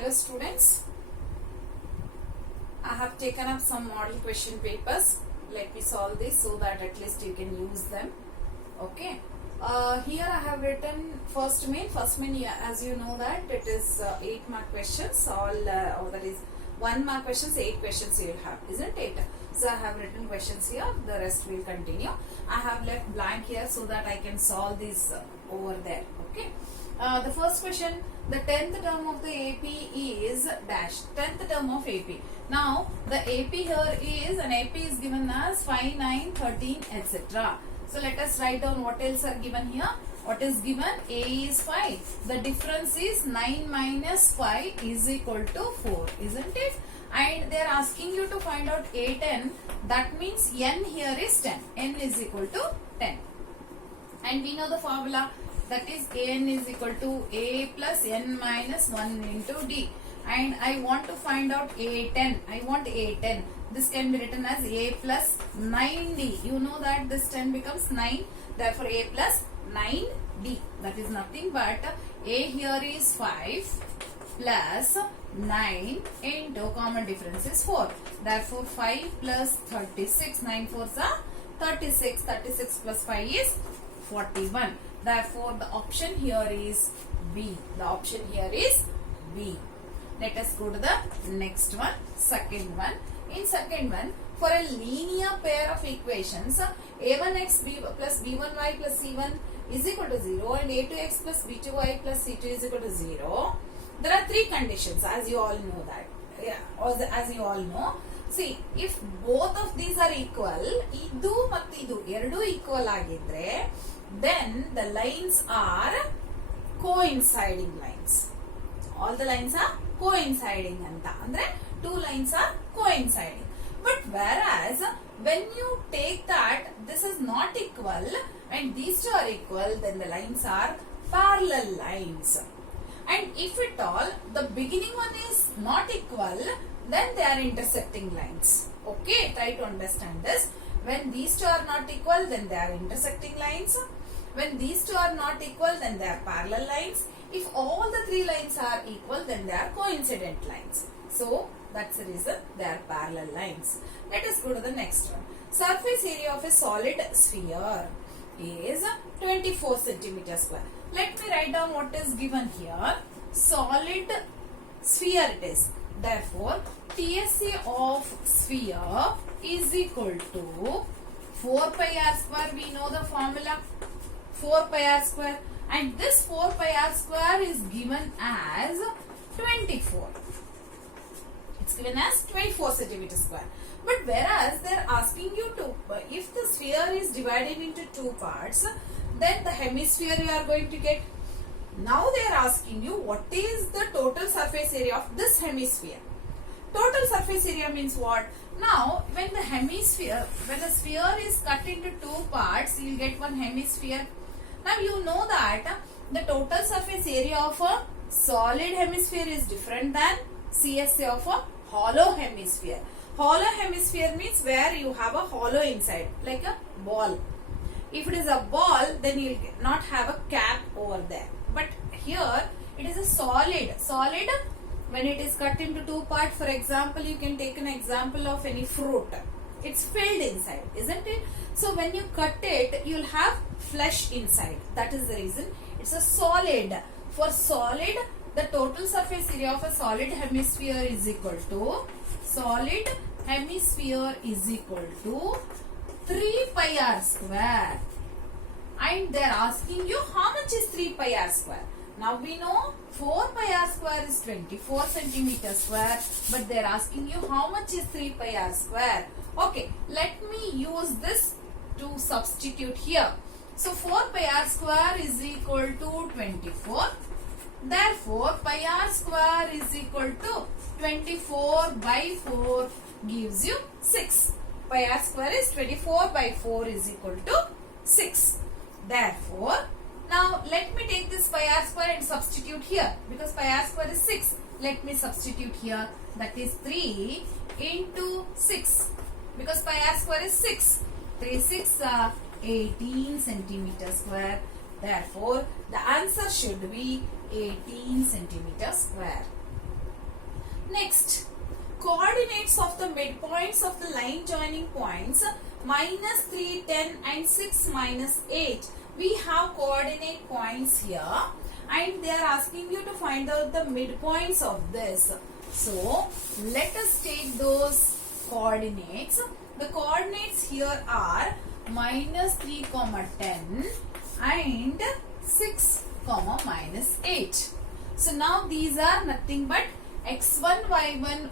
Hello students, I have taken up some model question papers. Let me solve this so that at least you can use them. Okay. Here I have written first main, as you know that it is 8 mark questions, that is 1 mark questions, 8 questions you will have, isn't it? So I have written questions here, the rest will continue. I have left blank here so that I can solve this over there. Okay. The first question, the 10th term of the AP is dash, 10th term of AP. Now the AP here is, an AP is given as 5, 9, 13, etc. So let us write down what else are given here. What is given? A is 5. The difference is 9 minus 5 is equal to 4, isn't it? And they are asking you to find out A10. That means N here is 10. N is equal to 10. And we know the formula. That is An is equal to A plus N minus 1 into D. And I want to find out A10. I want A10. This can be written as A plus 9D. You know that this 10 becomes 9. Therefore, A plus 9D. That is nothing but A here is 5 plus 9 into common difference is 4. Therefore, 5 plus 36. 9 4s are 36. 36 plus 5 is 41. Therefore, the option here is B. The option here is B. Let us go to the next one, second one. In second one, for a linear pair of equations, a1x plus b1y plus c1 is equal to 0 and a2x plus b2y plus c2 is equal to 0. There are three conditions, as you all know that. Yeah, as you all know. See, if both of these are equal, idu ಮತ್ತು ಇದು ಎರಡು equal ಆಗಿದ್ರೆ, then the lines are coinciding lines. All the lines are coinciding anta. Andre two lines are coinciding. But whereas when you take that this is not equal and these two are equal, then the lines are parallel lines. And if at all the beginning one is not equal, then they are intersecting lines. Okay, try to understand this. When these two are not equal, then they are intersecting lines. When these two are not equal, then they are parallel lines. If all the three lines are equal, then they are coincident lines. So, that's the reason they are parallel lines. Let us go to the next one. Surface area of a solid sphere is 24 centimeter square. Let me write down what is given here. Solid sphere it is. Therefore, TSA of sphere is equal to 4 pi r square. We know the formula. 4 pi r square. And this 4 pi r square is given as 24. It's given as 24 centimeter square. But whereas they are asking you to, if the sphere is divided into two parts, then the hemisphere you are going to get. Now they are asking you what is the total surface area of this hemisphere. Total surface area means what? Now when the sphere is cut into two parts, you will get one hemisphere. Now you know that the total surface area of a solid hemisphere is different than CSA of a hollow hemisphere. Hollow hemisphere means where you have a hollow inside, like a ball. If it is a ball, then you will not have a cap over there. But here it is a solid. Solid, when it is cut into two parts, for example, you can take an example of any fruit. It's filled inside, isn't it? So when you cut it, you will have flesh inside. That is the reason it's a solid. For solid, the total surface area of a solid hemisphere is equal to 3 pi r square. And they are asking you how much is 3 pi r square. Now we know 4 pi r square is 24 centimeter square, but they are asking you how much is 3 pi r square. Okay, let me use this to substitute here. So 4 pi r square is equal to 24. Therefore, pi r square is equal to 24 by 4 gives you 6. Pi r square is 24 by 4 is equal to 6. Therefore, now let me take this pi r square and substitute here, because pi r square is 6. Let me substitute here. That is 3 into 6. Because pi r square is 6. 3 6 are 18 centimeter square. Therefore, the answer should be 18 centimeter square. Next, coordinates of the midpoints of the line joining points minus 3, 10 and 6 minus 8. We have coordinate points here and they are asking you to find out the midpoints of this. So, let us take those coordinates. The coordinates here are minus 3, 10 and 6, minus 8. So, now these are nothing but x1, y1,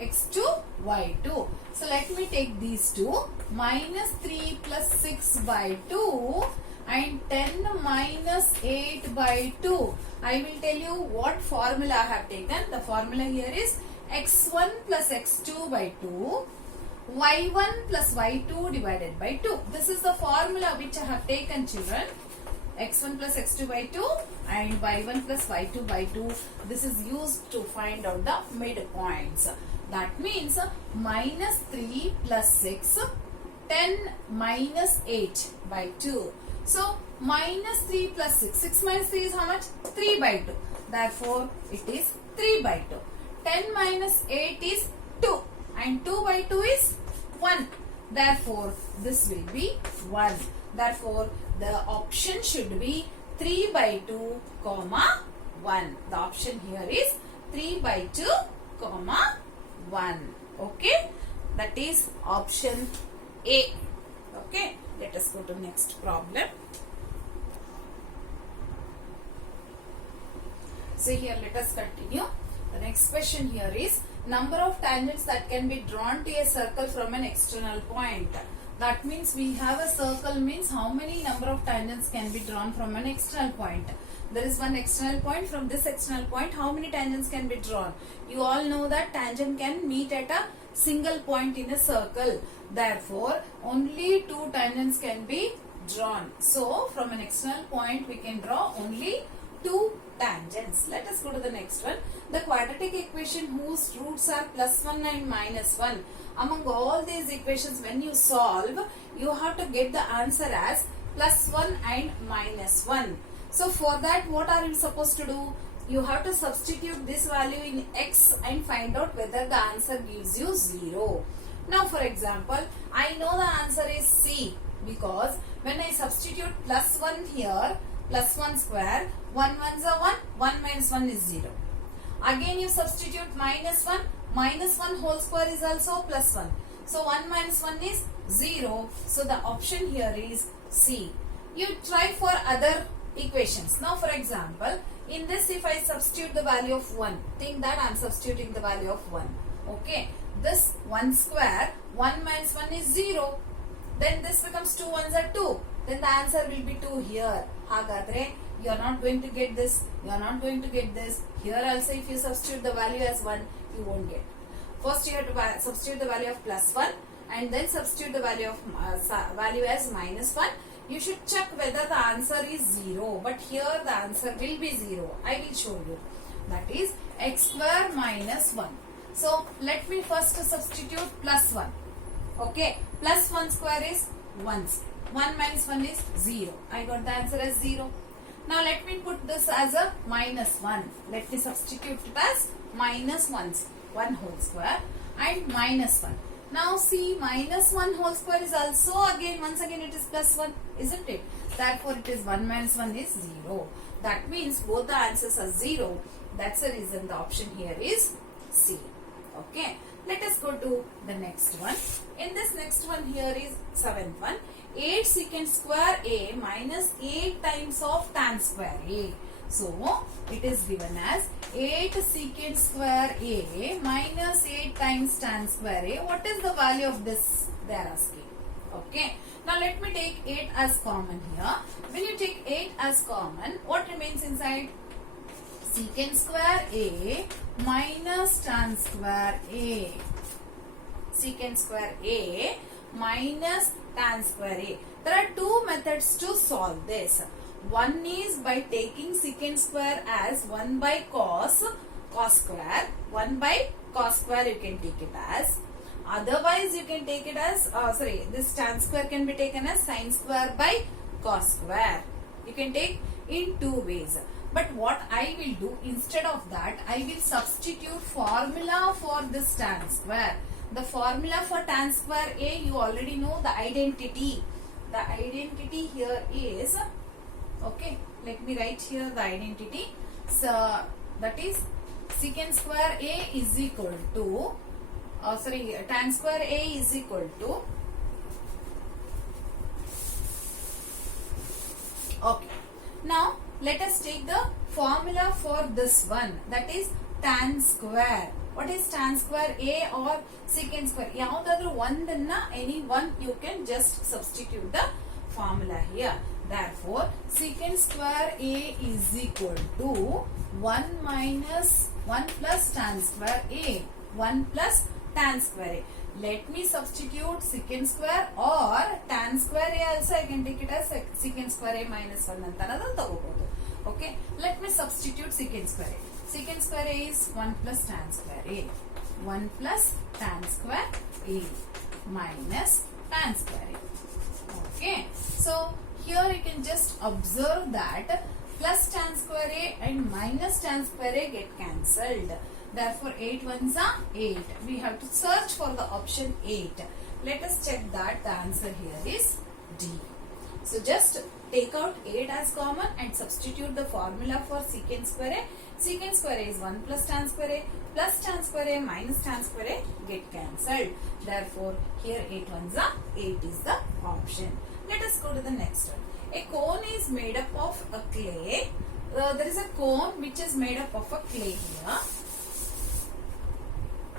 x2, y2. So, let me take these two. Minus 3 plus 6 by 2 and 10 minus 8 by 2. I will tell you what formula I have taken. The formula here is x1 plus x2 by 2, y1 plus y2 divided by 2. This is the formula which I have taken, children. x1 plus x2 by 2 and y1 plus y2 by 2. This is used to find out the midpoints. That means minus 3 plus 6, 10 minus 8 by 2. So, minus 3 plus 6. 6 minus 3 is how much? 3 by 2. Therefore, it is 3 by 2. 10 minus 8 is 2. And 2 by 2 is 1. Therefore, this will be 1. Therefore, the option should be 3 by 2, 1. The option here is 3 by 2, 1. Okay. That is option A. Okay. Let us go to next problem. So here let us continue. The next question here is number of tangents that can be drawn to a circle from an external point. That means we have a circle means how many number of tangents can be drawn from an external point. There is one external point. From this external point, how many tangents can be drawn? You all know that tangent can meet at a single point in a circle. Therefore, only 2 tangents can be drawn. So, from an external point, we can draw only 2 tangents. Let us go to the next one. The quadratic equation whose roots are plus 1 and minus 1. Among all these equations, when you solve, you have to get the answer as plus 1 and minus 1. So, for that, what are you supposed to do? You have to substitute this value in x and find out whether the answer gives you 0. Now, for example, I know the answer is C because when I substitute plus 1 here, plus 1 square, 1 ones are 1, 1 minus 1 is 0. Again, you substitute minus 1 whole square is also plus 1. So, 1 minus 1 is 0. So, the option here is C. You try for other equations. Now, for example, in this if I substitute the value of 1, think that I am substituting the value of 1. Okay. This 1 square, 1 minus 1 is 0. Then this becomes 2 ones are 2. Then the answer will be 2 here. Hagadre, you are not going to get this. You are not going to get this. Here also if you substitute the value as 1, you won't get. First you have to substitute the value of plus 1 and then substitute the value of value as minus 1. You should check whether the answer is 0. But here the answer will be 0. I will show you. That is x square minus 1. So, let me first substitute plus 1. Okay. Plus 1 square is 1. 1 minus 1 is 0. I got the answer as 0. Now, let me put this as a minus 1. Let me substitute it as minus 1 whole square and minus 1. Now, see, minus 1 whole square is also once again it is plus 1, isn't it? Therefore, it is 1 minus 1 is 0. That means both the answers are 0. That's the reason the option here is C. Okay. Let us go to the next one. In this next one here is 7th one. 8 secant square A minus 8 times of tan square A. So, it is given as 8 secant square A minus 8 times tan square A. What is the value of this? They are asking. Okay. Now, let me take 8 as common here. When you take 8 as common, what remains inside? Secant square A minus tan square A. Secant square A minus tan square A. There are 2 methods to solve this. One is by taking secant square as 1 by cos square. 1 by cos square you can take it as. Otherwise you can take it as, this tan square can be taken as sin square by cos square. You can take in 2 ways. But what I will do, instead of that, I will substitute formula for this tan square. The formula for tan square A, you already know the identity. The identity here is, okay, let me write here the identity. So that is secant square A is equal to, tan square A is equal to, okay. Now let us take the formula for this one, that is tan square. What is tan square A or secant square? Yavudaದ್ರು ಒಂದನ್ನ any one you can just substitute the formula here. Therefore, secant square A is equal to 1 minus 1 plus tan square A. 1 plus tan square A. Let me substitute secant square or tan square A also I can take it as secant square A minus 1 antanadan tagobodu. Okay, let me substitute secant square A. Secant square A is 1 plus tan square A. 1 plus tan square A minus tan square A. Okay, so here you can just observe that plus tan square A and minus tan square A get cancelled. Therefore, 8 ones are 8. We have to search for the option 8. Let us check that the answer here is D. So just take out 8 as common and substitute the formula for secant square A. Secant square A is 1 plus tan square A, plus tan square A minus tan square A get cancelled. Therefore, here 8 ones are 8 is the option. Let us go to the next one. A cone is made up of a clay. There is a cone which is made up of a clay here.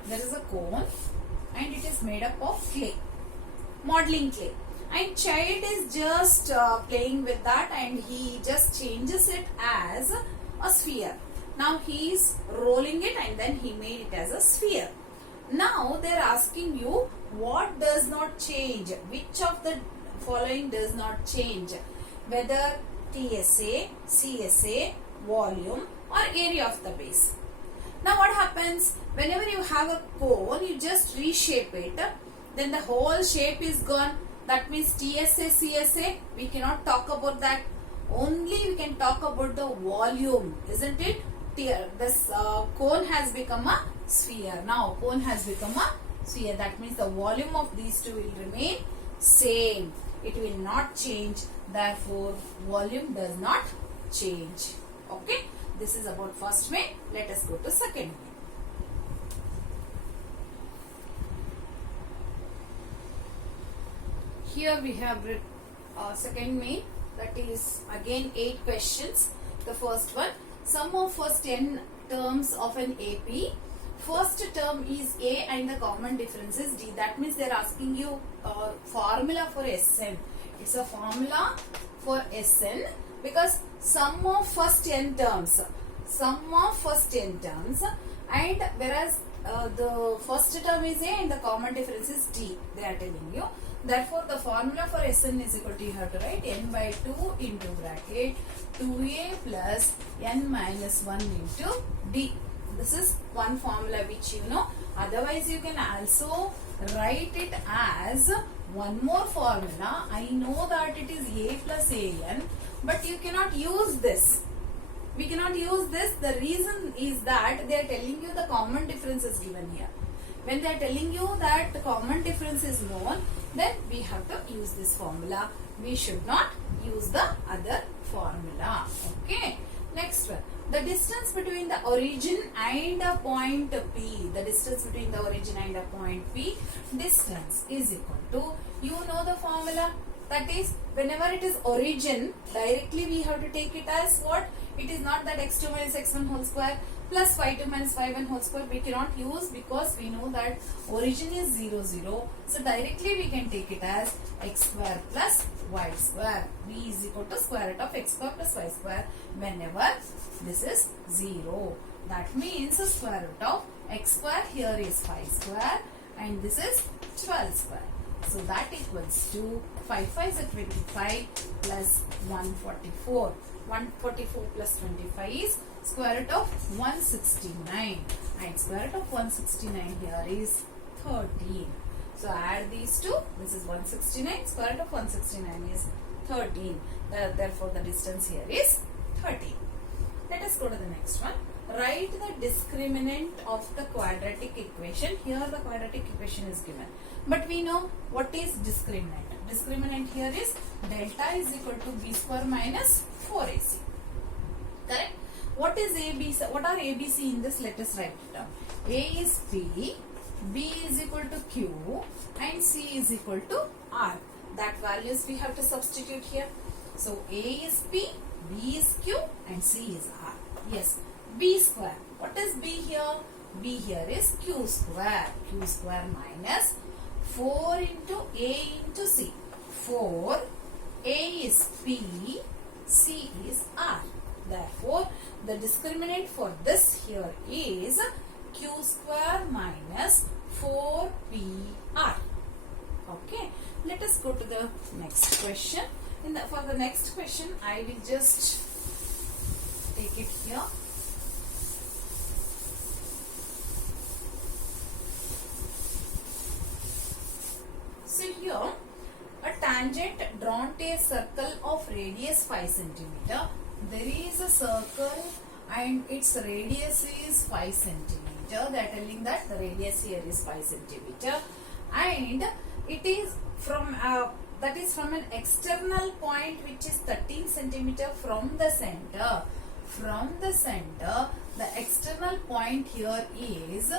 There is a cone and it is made up of clay, modeling clay. And child is just playing with that and he just changes it as a sphere. Now he is rolling it and then he made it as a sphere. Now they are asking you what does not change, which of the following does not change, whether TSA, CSA, volume or area of the base. Now what happens, whenever you have a cone, you just reshape it, then the whole shape is gone. That means TSA, CSA, we cannot talk about that. Only we can talk about the volume, isn't it? This cone has become a sphere. Now cone has become a sphere. That means the volume of these two will remain same. It will not change. Therefore, volume does not change. Okay. This is about first main. Let us go to second main. Here we have second main, that is again 8 questions. The first one, sum of first 10 terms of an AP. First term is A and the common difference is D. That means they are asking you formula for SN. It's a formula for SN because sum of first 10 terms. Sum of first 10 terms, and whereas the first term is A and the common difference is D. They are telling you. Therefore, the formula for Sn is equal to, you have to write n by 2 into bracket 2a plus n minus 1 into d. This is one formula which you know. Otherwise, you can also write it as one more formula. I know that it is a plus an, but you cannot use this. We cannot use this. The reason is that they are telling you the common difference is given here. When they are telling you that the common difference is known, then we have to use this formula. We should not use the other formula. Okay. Next one. The distance between the origin and a point P. The distance between the origin and a point P. Distance is equal to, you know the formula. That is, whenever it is origin, directly we have to take it as what? It is not that x2 minus x1 whole square plus y2 minus y1 whole square. We cannot use because we know that origin is 0, 0. So directly we can take it as x square plus y square. V is equal to square root of x square plus y square whenever this is 0. That means square root of x square here is 5 square and this is 12 square. So that equals to 5 5 is 25 plus 144. 144 plus 25 is square root of 169. And square root of 169 here is 13. So add these two. This is 169. Square root of 169 is 13. Therefore the distance here is 13. Let us go to the next one. Write the discriminant of the quadratic equation. Here the quadratic equation is given. But we know what is discriminant. Discriminant here is delta is equal to b square minus 4ac. Correct? What is ABC? What are ABC in this? Let us write it down. A is P, B is equal to Q, and C is equal to R. That values we have to substitute here. So A is P, B is Q, and C is R. Yes, B square. What is B here? B here is Q square. Q square minus 4 into A into C. 4, A is P, C is R. Therefore, the discriminant for this here is Q square minus 4PR. Okay. Let us go to the next question. For the next question, I will just take it here. So here, a tangent drawn to a circle of radius 5 centimeter. There is a circle and its radius is 5 centimeter. They are telling that the radius here is 5 centimeter, and it is from that is from an external point which is 13 centimeter from the center. From the center, the external point here is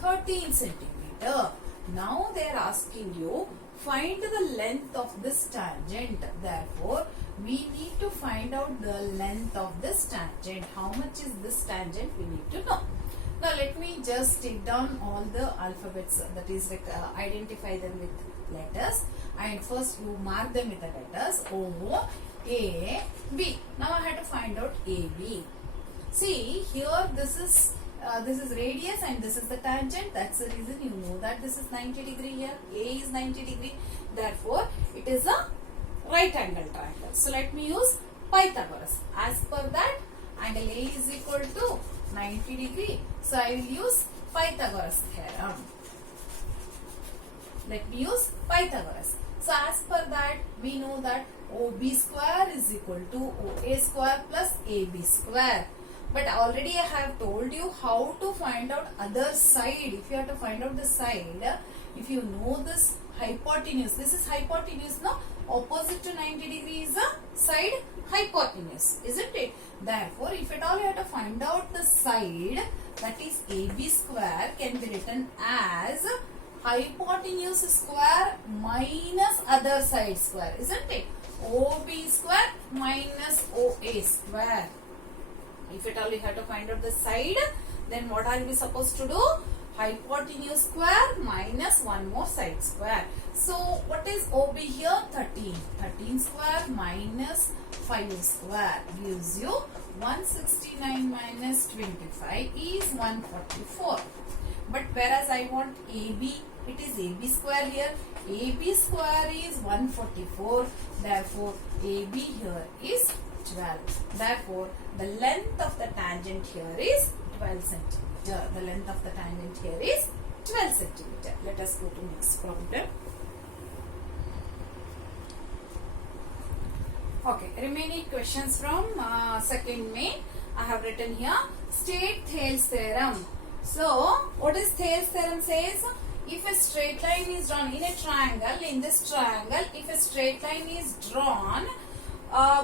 13 centimeter. Now they are asking you, find the length of this tangent. Therefore, we need to find out the length of this tangent. How much is this tangent? We need to know. Now, let me just take down all the alphabets, that is identify them with letters, and first you mark them with the letters O, A, B. Now, I have to find out AB. See, here this is radius and this is the tangent. That's the reason you know that this is 90 degree here. A is 90 degree. Therefore, it is a right angle triangle. So, let me use Pythagoras. As per that, angle A is equal to 90 degree. So, I will use Pythagoras theorem. Let me use Pythagoras. So, as per that, we know that OB square is equal to OA square plus AB square. But already I have told you how to find out other side. If you have to find out the side, if you know this hypotenuse, this is hypotenuse, no? Opposite to 90 degree is a side hypotenuse, isn't it? Therefore, if at all you have to find out the side, that is AB square, can be written as hypotenuse square minus other side square, isn't it? OB square minus OA square. If at all you have to find out the side, then what are we supposed to do? Hypotenuse square minus one more side square. So, what is OB here? 13. 13 square minus 5 square gives you 169 minus 25 is 144. But whereas I want AB, it is AB square here. AB square is 144. Therefore, AB here is 12. Therefore, the length of the tangent here is 12 centimeter. The length of the tangent here is 12 centimeter. Let us go to next problem. Okay, remaining questions from second main. I have written here, state Thales theorem. So, what is Thales theorem says? If a straight line is drawn in a triangle, in this triangle, if a straight line is drawn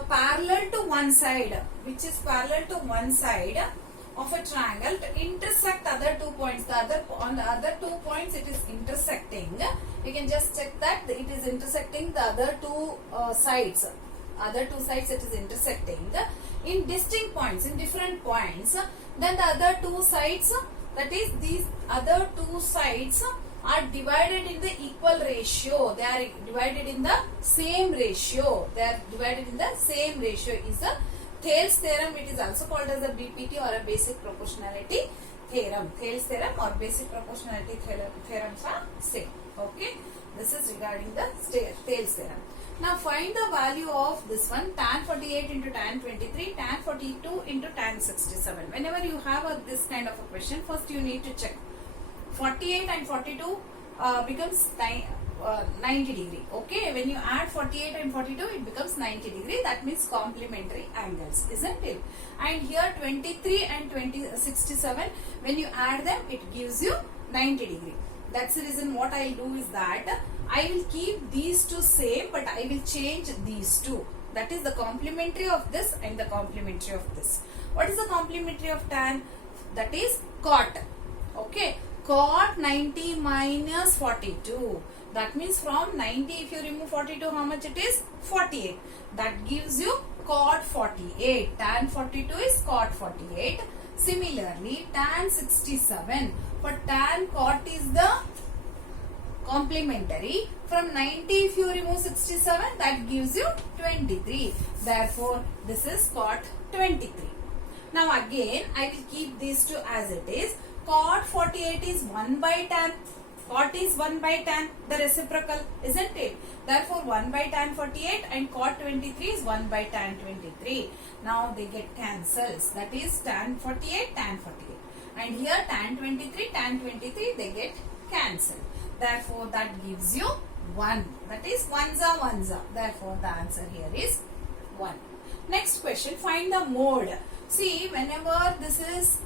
parallel to one side, which is parallel to one side of a triangle to intersect other 2 points. On the other 2 points it is intersecting. You can just check that it is intersecting the other two sides. Other two sides it is intersecting in distinct points, in different points. Then the other two sides, that is these other two sides are divided in the equal ratio. They are divided in the same ratio. They are divided in the same ratio is the Thales theorem. It is also called as a BPT or a basic proportionality theorem. Thales theorem or basic proportionality theorems are same. Okay. This is regarding the Thales theorem. Now find the value of this one, tan 48 into tan 23, tan 42 into tan 67. Whenever you have this kind of a question, first you need to check. 48 and 42 becomes 90 degree. Okay, when you add 48 and 42, it becomes 90 degree. That means complementary angles, isn't it? And here 23 and 67, when you add them, it gives you 90 degree. That's the reason what I'll do is that I will keep these two same, but I will change these two. That is the complementary of this and the complementary of this. What is the complementary of tan? That is cot. Okay, cot 90 minus 42. That means from 90, if you remove 42, how much it is? 48. That gives you cot 48. Tan 42 is cot 48. Similarly, tan 67. For tan cot is the complementary. From 90, if you remove 67, that gives you 23. Therefore, this is cot 23. Now again, I will keep these two as it is. Cot 48 is 1 by tan. Cot is 1 by tan, the reciprocal, isn't it? Therefore, 1 by tan 48 and cot 23 is 1 by tan 23. Now they get cancels. That is tan 48, tan 48. And here tan 23, tan 23, they get cancelled. Therefore, that gives you 1. That is 1s are 1s are. Therefore, the answer here is 1. Next question, find the mode. See, whenever this is,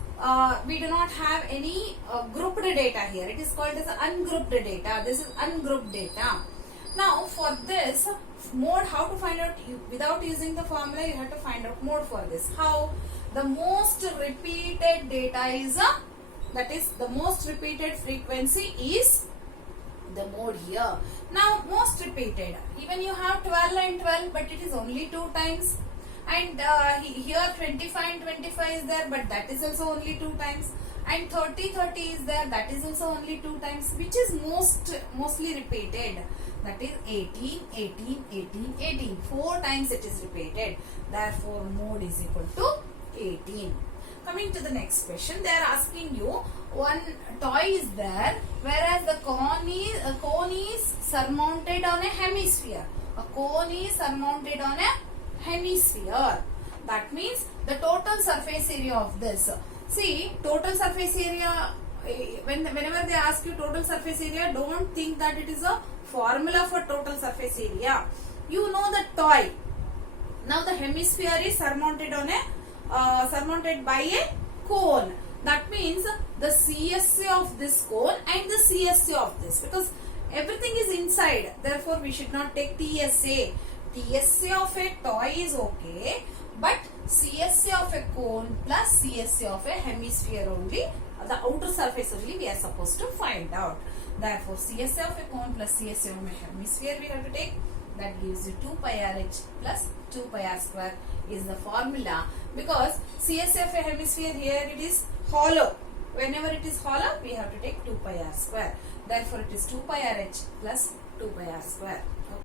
we do not have any grouped data here. It is called as ungrouped data. This is ungrouped data. Now, for this mode, how to find out? Without using the formula, you have to find out mode for this. How? The most repeated data is, that is the most repeated frequency is the mode here. Now, most repeated, even you have 12 and 12, but it is only 2 times. And here 25 and 25 is there, but that is also only 2 times. And 30 is there, that is also only 2 times. Which is mostly repeated? That is 18, 18, 18, 18. 4 times it is repeated. Therefore, mode is equal to 18. Coming to the next question, they are asking you, one toy is there, whereas the cone is surmounted on a hemisphere. A cone is surmounted on a hemisphere. That means the total surface area of this. See, total surface area, whenever they ask you total surface area, don't think that it is a formula for total surface area. You know the toy. Now the hemisphere is surmounted on a surmounted by a cone. That means the CSA of this cone and the CSA of this, because everything is inside. Therefore, we should not take TSA. TSA of a toy is okay, but CSA of a cone plus CSA of a hemisphere only, the outer surface only we are supposed to find out. Therefore, CSA of a cone plus CSA of a hemisphere we have to take. That gives you 2 pi RH plus 2 pi R square is the formula, because CSA of a hemisphere here it is hollow. Whenever it is hollow, we have to take 2 pi R square. Therefore, it is 2 pi RH plus 2 pi R square.